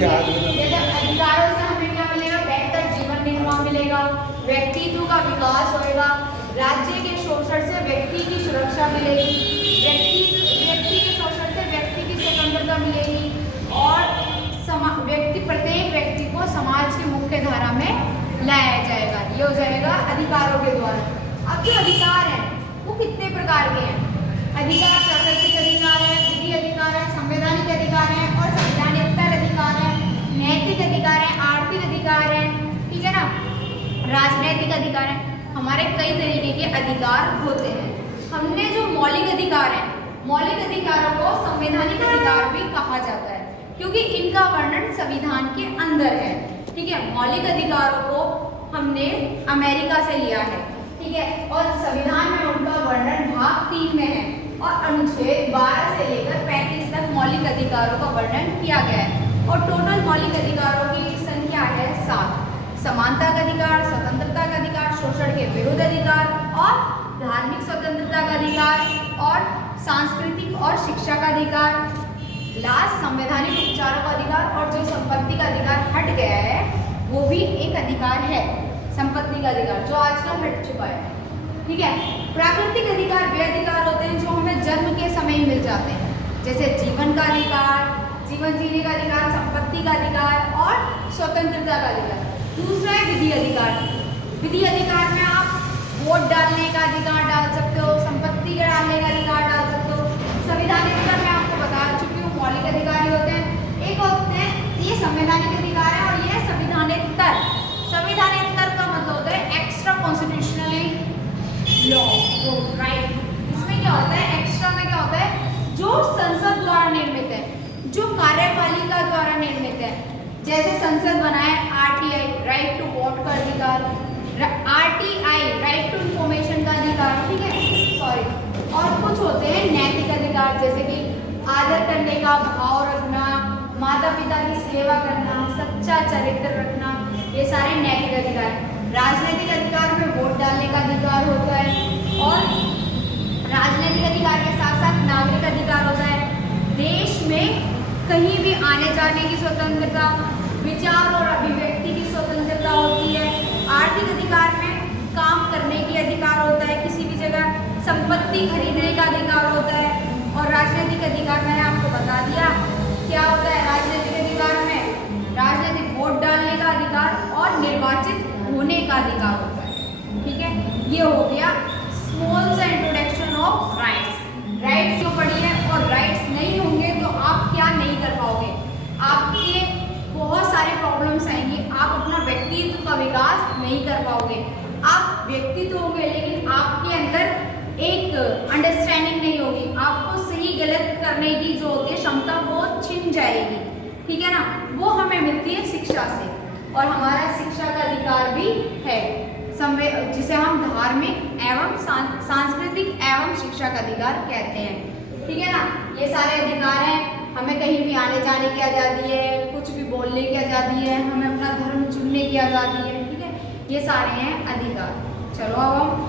जैसे अधिकारों से हमें क्या मिलेगा, बेहतर जीवन निर्वाह मिलेगा, व्यक्तित्व का विकास होएगा, राज्य के शोषण से व्यक्ति की सुरक्षा मिलेगी, व्यक्ति के शोषण से व्यक्ति की स्वतंत्रता मिलेगी और प्रत्येक व्यक्ति को समाज की मुख्य धारा में लाया जाएगा। ये हो जाएगा अधिकारों के द्वारा। अब जो अधिकार हैं वो कितने प्रकार के हैं? अधिकार प्राकृतिक अधिकार है, विधि अधिकार है, संवैधानिक अधिकार है और संवैधानिक अधिकार है, नैतिक अधिकार है, आर्थिक अधिकार है, ठीक है ना, राजनैतिक अधिकार है। हमारे कई तरीके के अधिकार होते हैं। हमने जो मौलिक अधिकार है, मौलिक अधिकारों को संवैधानिक अधिकार भी कहा जाता है क्योंकि इनका वर्णन संविधान के अंदर है, ठीक है। मौलिक अधिकारों को हमने अमेरिका से लिया है, ठीक है, और संविधान में उनका वर्णन भाग 3 में है और अनुच्छेद 12 से लेकर 35 तक मौलिक अधिकारों का वर्णन किया गया है और टोटल मौलिक अधिकारों की संख्या है 7। समानता का अधिकार, स्वतंत्रता का अधिकार, शोषण के विरुद्ध अधिकार और धार्मिक स्वतंत्रता का अधिकार और सांस्कृतिक और शिक्षा का अधिकार, लास्ट संवैधानिक उपचारों का अधिकार और जो संपत्ति का अधिकार हट गया है वो भी एक अधिकार है, संपत्ति का अधिकार जो आजकल हट चुका है, ठीक है। प्राकृतिक अधिकार वे अधिकार होते हैं जो हमें जन्म के समय ही मिल जाते हैं, जैसे जीवन का अधिकार, जीवन जीने का अधिकार, संपत्ति का अधिकार और स्वतंत्रता का अधिकार। दूसरा है विधि अधिकार। विधि अधिकार में आप वोट डालने का अधिकार डाल सकते हो, संपत्ति के डालने का अधिकार डाल सकते हो। संवैधानिक अधिकार मैं आपको बता चुकी हूँ, मौलिक अधिकार ही होते हैं। एक होते हैं ये संवैधानिक अधिकार है और ये संविधानेतर। संविधानेतर का मतलब होता है एक्स्ट्रा कॉन्स्टिट्यूशनली लॉ, राइट। इसमें क्या होता है, एक्स्ट्रा में क्या होता है, जो संसद द्वारा निर्मित है, जो कार्यपालिका द्वारा निर्मित है। जैसे संसद बनाए आरटीआई, राइट टू वोट का अधिकार, आरटीआई राइट टू इंफॉर्मेशन का अधिकार, ठीक है, सॉरी। और कुछ होते हैं नैतिक अधिकार, जैसे कि आदर करने का भाव रखना, माता पिता की सेवा करना, सच्चा चरित्र रखना, ये सारे नैतिक अधिकार। राजनीतिक अधिकार में वोट डालने का अधिकार होता है और राजनीतिक अधिकार के साथ साथ नागरिक अधिकार होता है। देश में कहीं भी आने जाने की स्वतंत्रता, विचार और अभिव्यक्ति की स्वतंत्रता होती है। आर्थिक अधिकार में काम करने की अधिकार होता है, किसी भी जगह संपत्ति खरीदने का अधिकार होता है। और राजनीतिक अधिकार मैंने आपको बता दिया क्या होता है। राजनीतिक अधिकार में राजनीतिक वोट डालने का अधिकार और निर्वाचित होने का अधिकार होता है, ठीक है। ये हो गया स्मॉल सा इंट्रोडक्शन ऑफ राइट्स। राइट्स जो पढ़ी है और राइट्स नहीं होंगे तो आप क्या नहीं कर पाओगे, आपके बहुत सारे प्रॉब्लम्स आएंगी, आप अपना व्यक्तित्व का विकास नहीं कर पाओगे। आप व्यक्तित्व होंगे लेकिन आपके अंदर एक अंडरस्टैंडिंग नहीं होगी, आपको सही गलत करने की जो होती है क्षमता वो छिन जाएगी, ठीक है ना। वो हमें मिलती है शिक्षा से और हमारा शिक्षा का अधिकार भी है जिसे हम धार्मिक एवं सांस्कृतिक एवं शिक्षा का अधिकार कहते हैं, ठीक है ना। ये सारे अधिकार हैं, हमें कहीं भी आने जाने की आज़ादी है, कुछ भी बोलने की आज़ादी है, हमें अपना धर्म चुनने की आज़ादी है, ठीक है। ये सारे हैं अधिकार। चलो अब हम